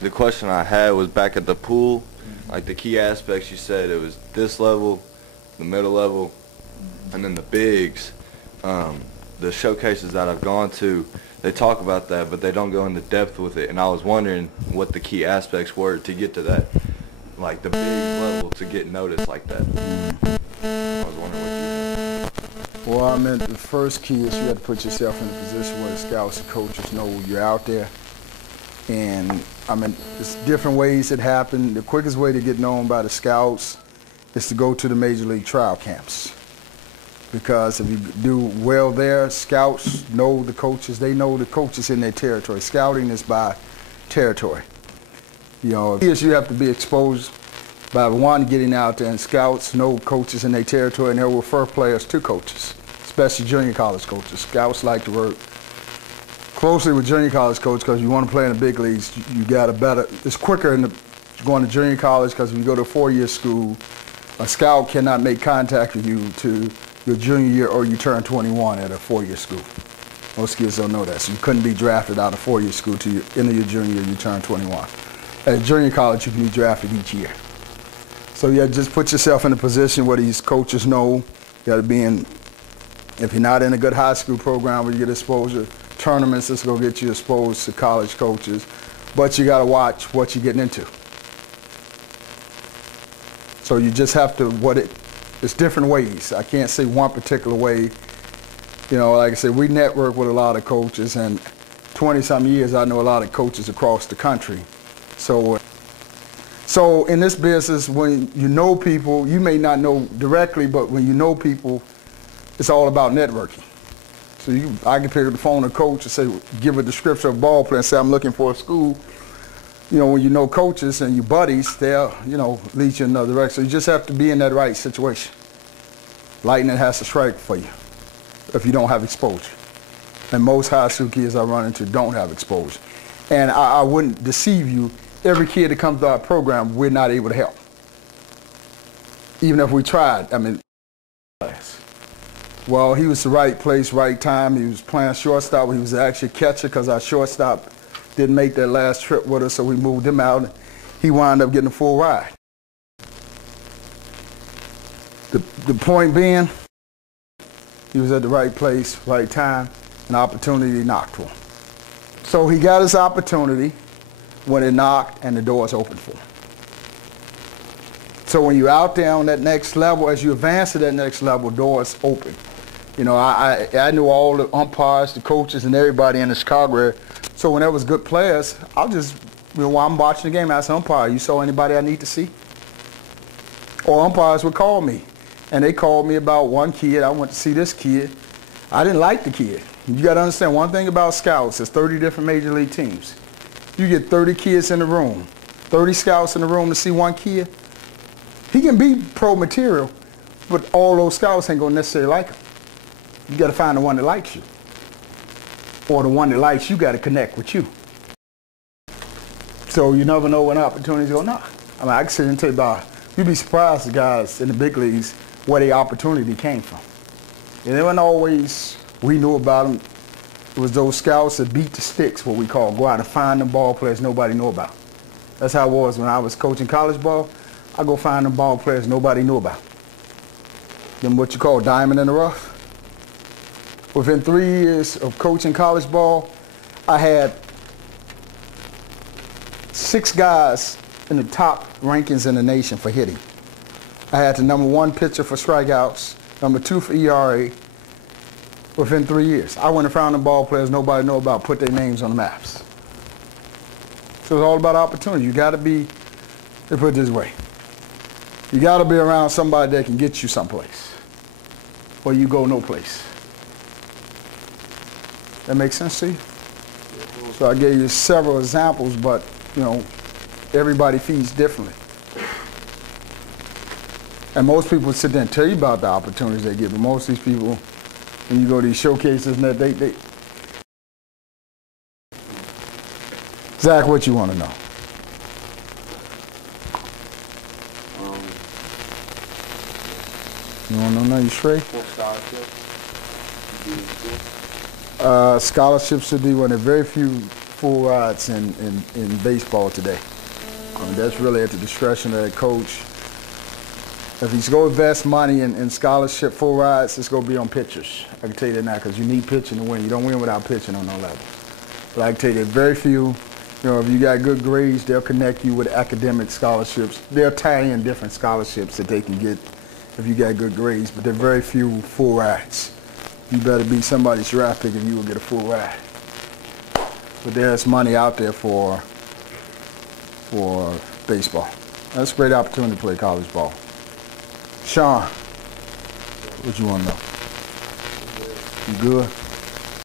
the question I had was back at the pool, like the key aspects you said, it was this level, the middle level, and then the bigs. The showcases that I've gone to, they talk about that, but they don't go into depth with it. And I was wondering what the key aspects were to get to that, like the big level, to get noticed like that. I was wondering what you had. Well, I mean, the first key is you have to put yourself in a position where the scouts and coaches know you're out there. And, I mean, there's different ways it happen. The quickest way to get known by the scouts is to go to the Major League trial camps. Because if you do well there, scouts know the coaches. They know the coaches in their territory. Scouting is by territory. You know, you have to be exposed by one getting out there, and scouts know coaches in their territory, and they'll refer players to coaches, especially junior college coaches. Scouts like to work closely with junior college coaches because you want to play in the big leagues. You got a better, it's quicker in going to junior college because if you go to a four-year school, a scout cannot make contact with you to your junior year or you turn 21 at a four-year school. Most kids don't know that. So you couldn't be drafted out of four-year school till you end of your junior year, you turn 21. At junior college, you can be drafted each year. So you just put yourself in a position where these coaches know. You got to be in, if you're not in a good high school program where you get exposure, tournaments that's going to get you exposed to college coaches. But you got to watch what you're getting into. So you just have to, it's different ways. I can't say one particular way. You know, like I said, we network with a lot of coaches, and 20-some years I know a lot of coaches across the country. So in this business, when you know people, you may not know directly, but when you know people, it's all about networking. So I can pick up the phone to a coach and say, give a description of a ball player and say, I'm looking for a school. You know, when you know coaches and your buddies, they'll, you know, lead you in another direction. So you just have to be in that right situation. Lightning has to strike for you if you don't have exposure. And most high school kids I run into don't have exposure. And I wouldn't deceive you. Every kid that comes to our program, we're not able to help. Even if we tried, I mean, well, he was the right place, right time. He was playing shortstop. He was actually a catcher because our shortstop didn't make that last trip with us, so we moved him out. He wound up getting a full ride. The point being, he was at the right place, right time, and opportunity knocked for him. So he got his opportunity when it knocked and the doors opened for him. So when you're out there on that next level, as you advance to that next level, doors open. You know, I knew all the umpires, the coaches, and everybody in the Chicago area. So when there was good players, I'll just, you know, while I'm watching the game, I ask the umpire, you saw anybody I need to see? Or umpires would call me. And they called me about one kid. I went to see this kid. I didn't like the kid. You got to understand one thing about scouts. There's 30 different major league teams. You get 30 kids in the room, 30 scouts in the room to see one kid. He can be pro material, but all those scouts ain't going to necessarily like him. You got to find the one that likes you. Or the one that likes you got to connect with you. So you never know when opportunities go knock. I mean, I can sit and tell you about, you'd be surprised the guys in the big leagues where the opportunity came from. And it wasn't always we knew about them. It was those scouts that beat the sticks, what we call, go out and find them ball players nobody knew about. That's how it was when I was coaching college ball. I go find them ball players nobody knew about. Them what you call diamond in the rough. Within 3 years of coaching college ball, I had 6 guys in the top rankings in the nation for hitting. I had the #1 pitcher for strikeouts, #2 for ERA, within 3 years. I went and found the ball players nobody knew about, put their names on the maps. So it's all about opportunity. You got to be, let's put it this way, you got to be around somebody that can get you someplace, or you go no place. That makes sense to you? So I gave you several examples, but you know, everybody feeds differently. And most people sit there and tell you about the opportunities they get, but most of these people, when you go to these showcases and that, they Zach, what you want to know? You want to know nothing? You straight? Scholarships should be one of the very few full rides in baseball today. That's really at the discretion of the coach. If he's going to invest money in scholarship full rides, it's going to be on pitchers. I can tell you that now, because you need pitching to win. You don't win without pitching on no level. But I can tell you that very few, if you got good grades, they'll connect you with academic scholarships. They'll tie in different scholarships that they can get if you got good grades, but there are very few full rides. You better be somebody's draft pick if you will get a full ride. But there's money out there for baseball. That's a great opportunity to play college ball. Sean, what you want to know? You good?